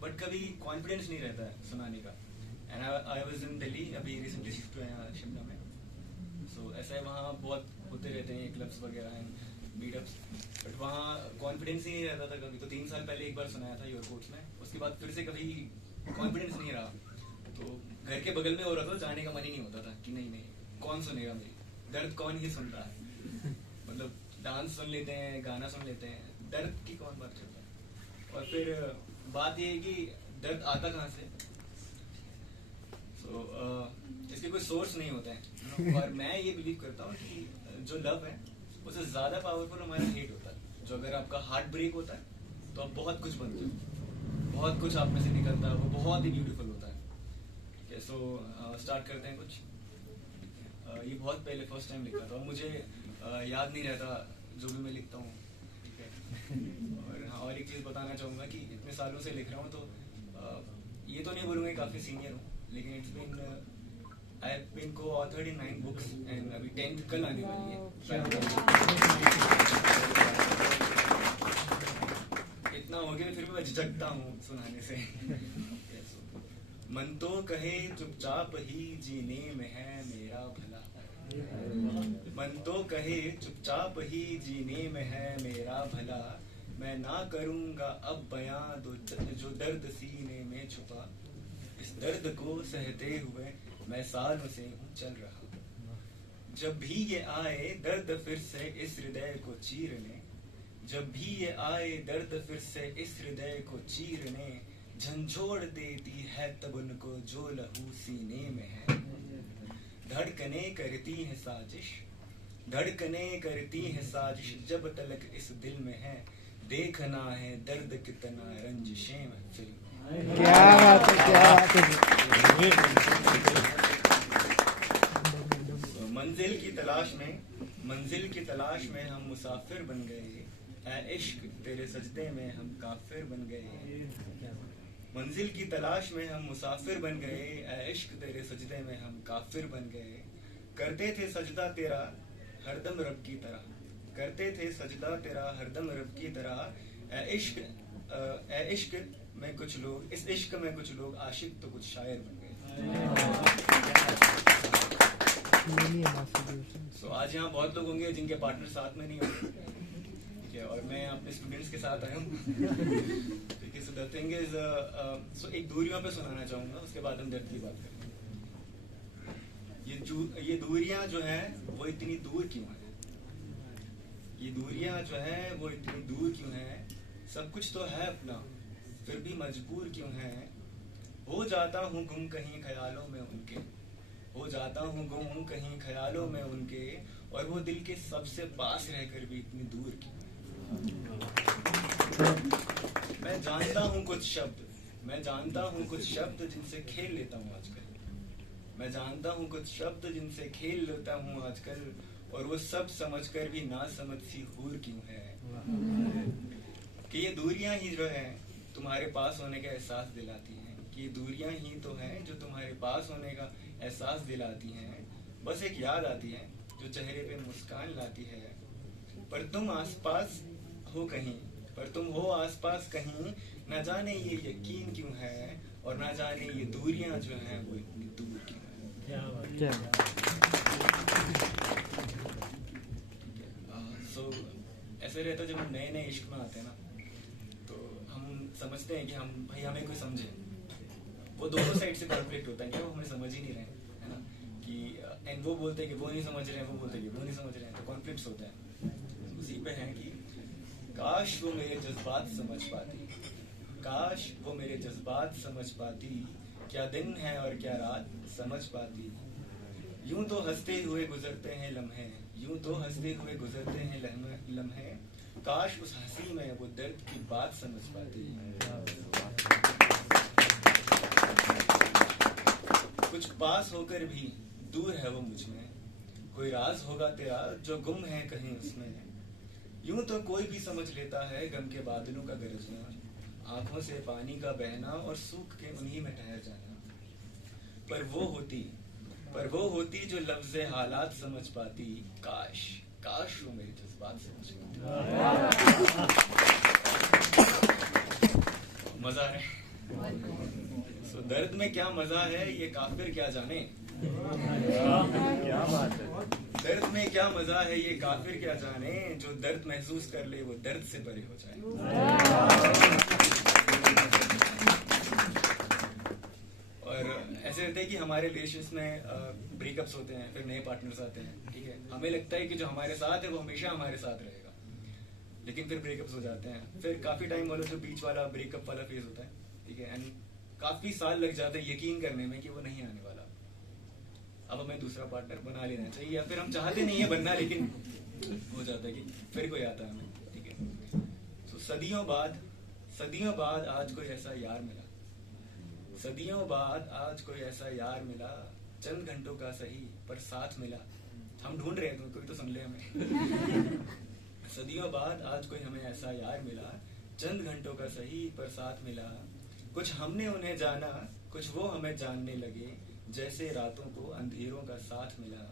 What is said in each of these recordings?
But कभी confidence नहीं रहता है सुनाने का. And I was in Delhi, अभी रिसेंटली शिफ्ट हुए हैं शिमला में. सो ऐसा है, वहाँ बहुत होते रहते हैं क्लब्स वगैरह एंड मीटअप्स, बट वहाँ कॉन्फिडेंस ही नहीं रहता था कभी. तो 3 साल पहले एक बार सुनाया था एयरपोर्ट्स में, उसके बाद फिर से कभी कॉन्फिडेंस नहीं रहा. तो घर के बगल में हो रहा था, जाने का मन ही नहीं होता था कि नहीं नहीं कौन सुनेगा मेरी दर्द, कौन ही सुनता है. मतलब डांस सुन लेते हैं, गाना सुन लेते हैं, दर्द की कौन बात करता है. और फिर बात ये है कि दर्द आता कहाँ से. सो इसके कोई सोर्स नहीं होता है. और मैं ये बिलीव करता हूँ कि जो लव है उससे ज्यादा पावरफुल हमारा हेट होता है. जो अगर आपका हार्ट ब्रेक होता है तो आप बहुत कुछ बनते हो, बहुत कुछ आप में से निकलता है, वो बहुत ही ब्यूटीफुल होता है. ठीक है, सो स्टार्ट करते हैं कुछ. ये बहुत पहले फर्स्ट टाइम लिखा था, मुझे याद नहीं रहता जो भी मैं लिखता हूँ. ठीक है, और एक चीज़ बताना चाहूँगा कि इतने सालों से लिख रहा हूँ, तो ये तो नहीं बोलूँगा काफ़ी सीनियर हूँ, लेकिन it's been I have been co-authored in 9 books and अभी 10th कल आने वाली है. इतना हो गया फिर भी मैं झिझकता हूँ सुनाने से. मन तो कहे चुपचाप ही जीने में है मेरा भला, मन तो कहे चुपचाप ही जीने में है मेरा भला, मैं ना करूँगा अब बयां जो दर्द सीने में छुपा. इस दर्द को सहते हुए मैं सालों से हूँ चल रहा. जब भी ये आए दर्द फिर से इस हृदय को चीरने, जब भी ये आए दर्द फिर से इस हृदय को चीरने, झंझोड़ देती है तब उनको जो लहू सीने में है. धड़कने करती है साजिश, धड़कने करती है साजिश, जब तलक इस दिल में है, देखना है दर्द कितना रंजिशें महफिल. क्या बात है, क्या बात है. मंजिल की तलाश में हम मुसाफिर बन गए, ऐ इश्क तेरे सजदे में हम काफिर बन गए. मंजिल की तलाश में हम मुसाफिर बन गए, ऐ इश्क तेरे सजदे में हम काफिर बन गए. करते थे सजदा तेरा हरदम रब की तरह, करते थे सजदा तेरा हरदम रब की तरह. ऐ इश्क में कुछ लोग, इस इश्क में कुछ लोग आशिक तो कुछ शायर बन गए. So, आज यहाँ बहुत लोग होंगे जिनके पार्टनर साथ में नहीं होंगे. ठीक है, और मैं अपने स्टूडेंट्स के साथ आया हूँ. ठीक है, सो द थिंग इज, सो एक दूरियों पे सुनाना चाहूँगा, उसके बाद हम दर्द की बात करेंगे. ये दूरियां जो है वो इतनी दूर क्यों है, ये दूरियां जो है वो इतनी दूर क्यों है. सब कुछ तो है अपना फिर भी मजबूर क्यों है. हो जाता हूँ गुम कहीं ख्यालों में उनके, हो जाता हूँ गुम कहीं ख्यालों में उनके, और वो दिल के सबसे पास रहकर भी इतनी दूर क्यों है. मैं जानता हूँ कुछ शब्द, मैं जानता हूँ कुछ शब्द जिनसे खेल लेता हूँ आजकल, मैं जानता हूँ कुछ शब्द जिनसे खेल लेता हूँ आजकल, और वो सब समझकर भी ना समझ सी हूर क्यों है. कि ये दूरियां ही जो है तुम्हारे पास होने का एहसास दिलाती हैं, कि ये दूरियां ही तो हैं जो तुम्हारे पास होने का एहसास दिलाती हैं. बस एक याद आती है जो चेहरे पे मुस्कान लाती है. पर तुम आसपास हो कहीं, पर तुम हो आसपास कहीं, ना जाने ये यकीन क्यों है, और ना जाने ये दूरियां जो हैं वो इतनी दूर क्यों है. सो ऐसे रहता है जब हम नए नए इश्क में आते हैं ना, तो हम समझते हैं कि हम भाई हमें कोई समझे. वो दोनों साइड से कॉन्फ्लिक्ट होता है कि वो हमें समझ ही नहीं रहे है ना, कि एंड वो बोलते हैं कि वो नहीं समझ रहे हैं, वो बोलते हैं कि वो नहीं समझ रहे हैं, तो कॉन्फ्लिक्ट्स होते हैं. उसी पे है कि काश वो मेरे जज्बात समझ पाती, काश वो मेरे जज्बात समझ पाती, क्या दिन है और क्या रात समझ पाती. यूं तो हंसते हुए गुजरते हैं लम्हे, यूं तो हंसते हुए गुजरते हैं लम्हे, काश उस हंसी में वो दर्द की बात समझ पाती. कुछ पास होकर भी दूर है वो मुझ में, कोई राज होगा तेरा जो गुम है कहीं उसमें. यूं तो कोई भी समझ लेता है गम के बादलों का गरजना, आंखों से पानी का बहना और सूख के उन्हीं में ठहर जाना. पर वो होती जो लफ्ज़े हालात समझ पाती, काश काश वो मेरे जज्बात समझ पाती. मजा आ रहा है. सो दर्द में क्या मजा है ये काफिर क्या जाने। क्या बात है। दर्द में क्या मजा है ये काफिर क्या जाने, जो दर्द महसूस कर ले वो दर्द से परे हो जाए। और ऐसे रहते हैं कि हमारे रिलेशंस में ब्रेकअप्स होते हैं, फिर नए पार्टनर्स आते हैं, ठीक है। हमें लगता है कि जो हमारे साथ है वो हमेशा हमारे साथ रहेगा, लेकिन फिर ब्रेकअप्स हो जाते हैं। फिर काफी टाइम वाला जो बीच वाला ब्रेकअप वाला फेज होता है, ठीक है, एंड काफी साल लग जाते हैं यकीन करने में कि वो नहीं आने वाला। अब हमें दूसरा पार्टनर बना लेना चाहिए, या फिर हम चाहते नहीं है बनना, लेकिन हो जाता है कि फिर कोई आता है हमें, ठीक है। तो सदियों बाद आज कोई ऐसा यार मिला, सदियों बाद आज कोई ऐसा यार मिला, चंद घंटों का सही पर साथ मिला। हम ढूंढ रहे हैं तो कोई तो सुन ले हमें। सदियों बाद आज कोई हमें ऐसा यार मिला, चंद घंटों का सही पर साथ मिला। कुछ हमने उन्हें जाना, कुछ वो हमें जानने लगे, जैसे रातों को अंधेरों का साथ मिला।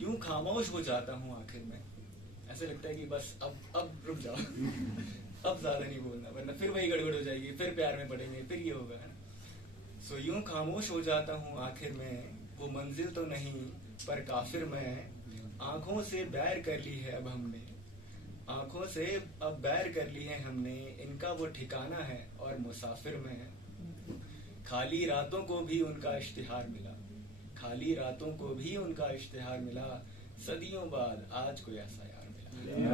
यूं खामोश हो जाता हूँ आखिर में, ऐसे लगता है कि बस अब रुक जाओ, अब ज्यादा नहीं बोलना, वरना फिर वही गड़बड़ हो जाएगी, फिर प्यार में पड़ेंगे, फिर ये होगा, है ना। सो यूं खामोश हो जाता हूँ आखिर में, वो मंजिल तो नहीं पर काफिर मैं। आंखों से बैर कर ली है अब हमने, आंखों से अब बैर कर ली है हमने, इनका वो ठिकाना है और मुसाफिर में। खाली रातों को भी उनका इश्तिहार मिला, खाली रातों को भी उनका इश्तिहार मिला, सदियों बाद आज कोई ऐसा यार मिला।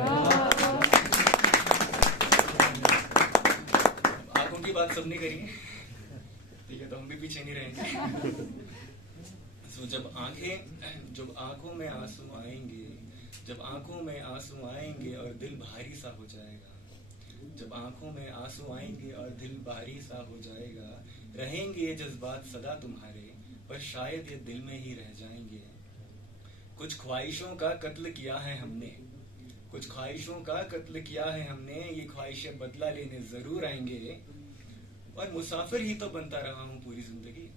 आंखों की बात सबने करी है, ठीक है, तो हम भी पीछे नहीं रहेंगे। तो जब आंखों में आंसू आएंगे, जब आंखों में आंसू आएंगे और दिल भारी सा हो जाएगा, जब आंखों में आंसू आएंगे और दिल भारी सा हो जाएगा, रहेंगे ये जज्बात सदा तुम्हारे, पर शायद ये दिल में ही रह जाएंगे। कुछ ख्वाहिशों का कत्ल किया है हमने, कुछ ख्वाहिशों का कत्ल किया है हमने, ये ख्वाहिशें बदला लेने जरूर आएंगे। और मुसाफिर ही तो बनता रहा हूँ पूरी जिंदगी,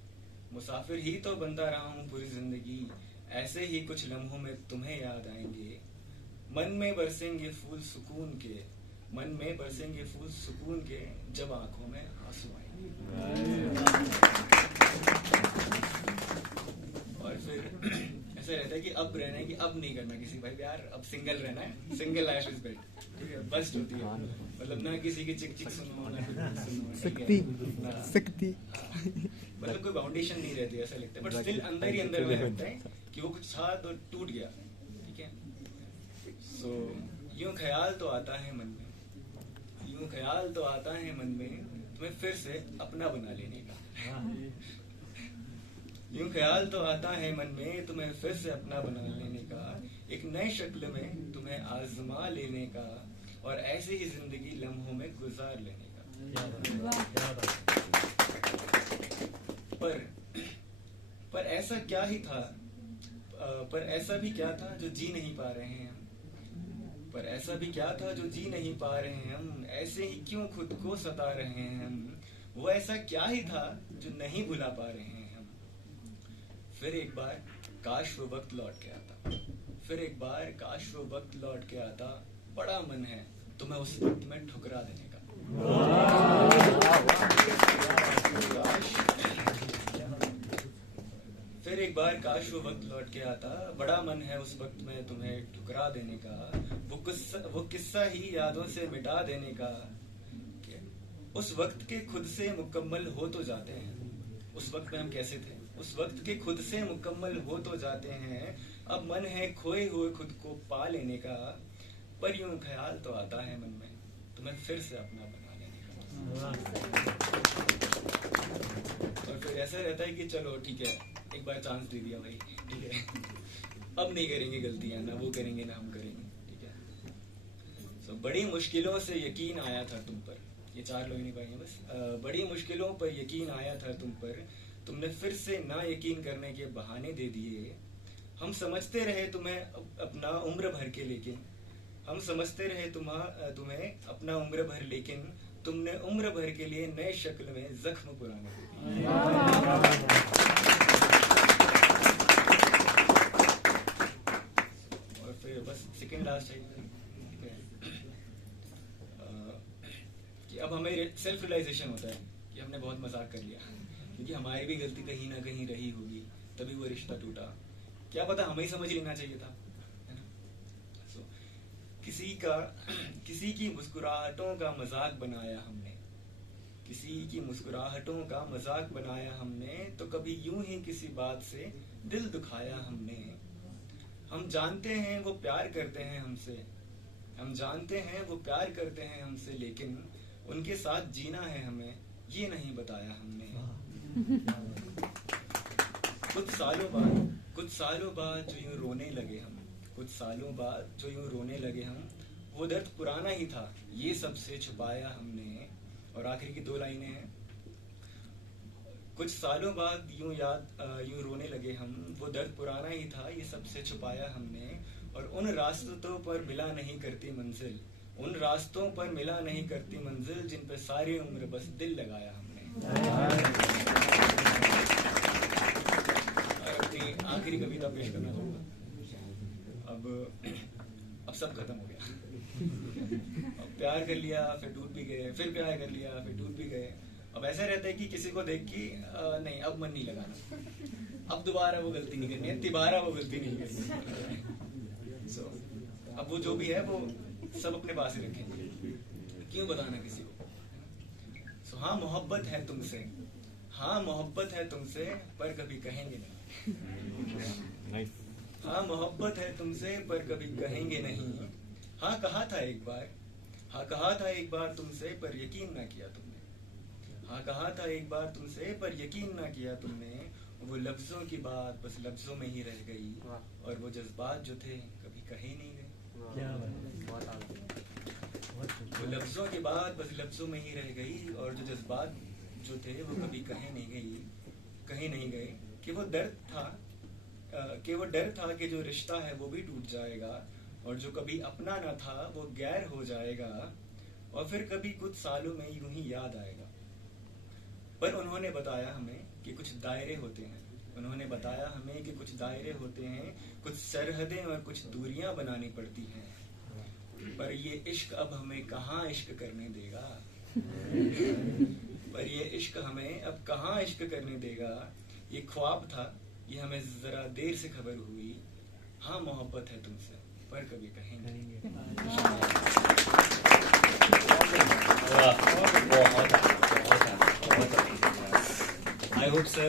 मुसाफिर ही तो बनता रहा हूँ पूरी जिंदगी, ऐसे ही कुछ लम्हों में तुम्हें याद आएंगे। मन में बरसेंगे फूल सुकून के, मन में बरसेंगे फूल सुकून के, जब आंखों में आंसू आएंगे। और फिर ऐसा रहता है कि अब रहना है कि अब नहीं करना किसी भाई प्यार, अब सिंगल रहना है, सिंगल लाइफ इज बेस्ट, ठीक है, बेस्ट होती है। मतलब ना किसी की चिक चिक सुनो, ना सकती मतलब कोई बाउंडेशन नहीं रहती, ऐसा लगता है। बट स्टिल अंदर ही अंदर में लगता है कि वो कुछ था तो टूट गया, ठीक है। सो यूं ख्याल तो आता है मन में, यूं ख्याल तो आता है मन में, तुम्हें फिर से अपना बना लेने का। यूं ख्याल तो आता है मन में, तुम्हें फिर से अपना बना लेने का, एक नए शक्ल में तुम्हें आजमा लेने का, और ऐसे ही जिंदगी लम्हों में गुजार लेने का। पर ऐसा क्या ही था, पर ऐसा भी क्या था जो जी नहीं पा रहे हैं हम, पर ऐसा भी क्या था जो जी नहीं पा रहे हैं हम, ऐसे ही क्यों खुद को सता रहे हैं हम, वो ऐसा क्या ही था जो नहीं भुला पा रहे हैं हम। फिर एक बार काश वो वक्त लौट के आता, फिर एक बार काश वो वक्त लौट के आता, बड़ा मन है तुम्हें उस वक्त में ठुकरा देने का। फिर एक बार काश वो वक्त लौट के आता, बड़ा मन है उस वक्त में तुम्हें ठुकरा देने का, वो किस्सा ही यादों से मिटा देने का। उस वक्त के खुद से मुकम्मल हो तो जाते हैं, उस वक्त में हम कैसे थे, उस वक्त के खुद से मुकम्मल हो तो जाते हैं, अब मन है खोए हुए खुद को पा लेने का, पर यूं ख्याल तो आता है मन में तुम्हें फिर से अपना बना लेने का। और फिर ऐसा रहता है कि चलो ठीक है, एक बार चांस दे दिया भाई, ठीक है, अब नहीं करेंगे गलतियां, ना वो करेंगे ना हम करेंगे, ठीक है। सो बड़ी मुश्किलों से यकीन आया था तुम पर, ये 4 लोग नहीं पाएंगे बस। बड़ी मुश्किलों पर यकीन आया था तुम पर, तुमने फिर से ना यकीन करने के बहाने दे दिए। हम समझते रहे तुम्हें अपना उम्र भर के, लेकिन हम समझते रहे तुम्हें अपना उम्र भर, लेकिन तुमने उम्र भर के लिए नए शक्ल में जख्म पुराने दे दिए। और फिर बस सेकंड लास्ट है कि अब हमें सेल्फ रियलाइजेशन होता है कि हमने बहुत मजाक कर लिया, क्योंकि हमारी भी गलती कहीं ना कहीं रही होगी, तभी वो रिश्ता टूटा। क्या पता हमें ही समझ लेना चाहिए था, है ना? So, किसी की मुस्कुराहटों का मजाक बनाया हमने, किसी की मुस्कुराहटों का मजाक बनाया हमने, तो कभी यूं ही किसी बात से दिल दुखाया हमने। हम जानते हैं वो प्यार करते हैं हमसे, हम जानते हैं वो प्यार करते हैं हमसे, लेकिन उनके साथ जीना है हमें, ये नहीं बताया हमने। कुछ सालों बाद जो यूं रोने लगे हम, कुछ सालों बाद जो यूं रोने लगे हम, वो दर्द पुराना ही था, ये सबसे छुपाया हमने। और आखिरी की 2 लाइनें हैं। कुछ सालों बाद यूं रोने लगे हम, वो दर्द पुराना ही था, ये सबसे छुपाया हमने। और उन रास्तों पर मिला नहीं करती मंजिल, उन रास्तों पर मिला नहीं करती मंजिल, जिन पे सारी उम्र बस दिल लगाया हमने। और अपनी आखिरी कविता पेश करना चाहूंगा। अब सब खत्म हो गया। अब प्यार कर लिया, फिर टूट भी गए, फिर प्यार कर लिया, फिर टूट भी गए। अब ऐसा रहता है कि किसी को देख के नहीं, अब मन नहीं लगाना, अब दोबारा वो गलती नहीं करनी है, तिबारा वो गलती नहीं करनी है। So, अब वो जो भी है वो सब अपने पास ही रखेंगे, क्यों बताना किसी को। So, हाँ मोहब्बत है तुमसे, हाँ मोहब्बत है तुमसे, पर कभी कहेंगे नहीं। हाँ मोहब्बत है तुमसे, पर कभी कहेंगे नहीं। हाँ कहा था एक बार, हाँ कहा था एक बार तुमसे, पर यकीन ना किया तुमने। हाँ कहा था एक बार तुमसे, पर यकीन ना किया तुमने। वो लफ्जों की बात बस लफ्जों में ही रह गई, और वो जज्बात जो थे कभी कहे ही नहीं गए। वो लफ्जों की बात बस लफ्जों में ही रह गई, और जो जज्बात जो थे वो कभी कहे नहीं गए। कि वो डर था कि जो रिश्ता है वो भी टूट जाएगा, और जो कभी अपना न था वो गैर हो जाएगा, और फिर कभी कुछ सालों में यूं ही याद आएगा। पर उन्होंने बताया हमें कि कुछ दायरे होते हैं, उन्होंने बताया हमें कि कुछ दायरे होते हैं, कुछ सरहदें और कुछ दूरियां बनानी पड़ती हैं। पर ये इश्क अब हमें कहाँ इश्क करने देगा, पर ये इश्क हमें अब कहाँ इश्क करने देगा। ये ख्वाब था, ये हमें जरा देर से खबर हुई। हाँ मोहब्बत है तुमसे, पर कभी कहेंगे। I hope, sir.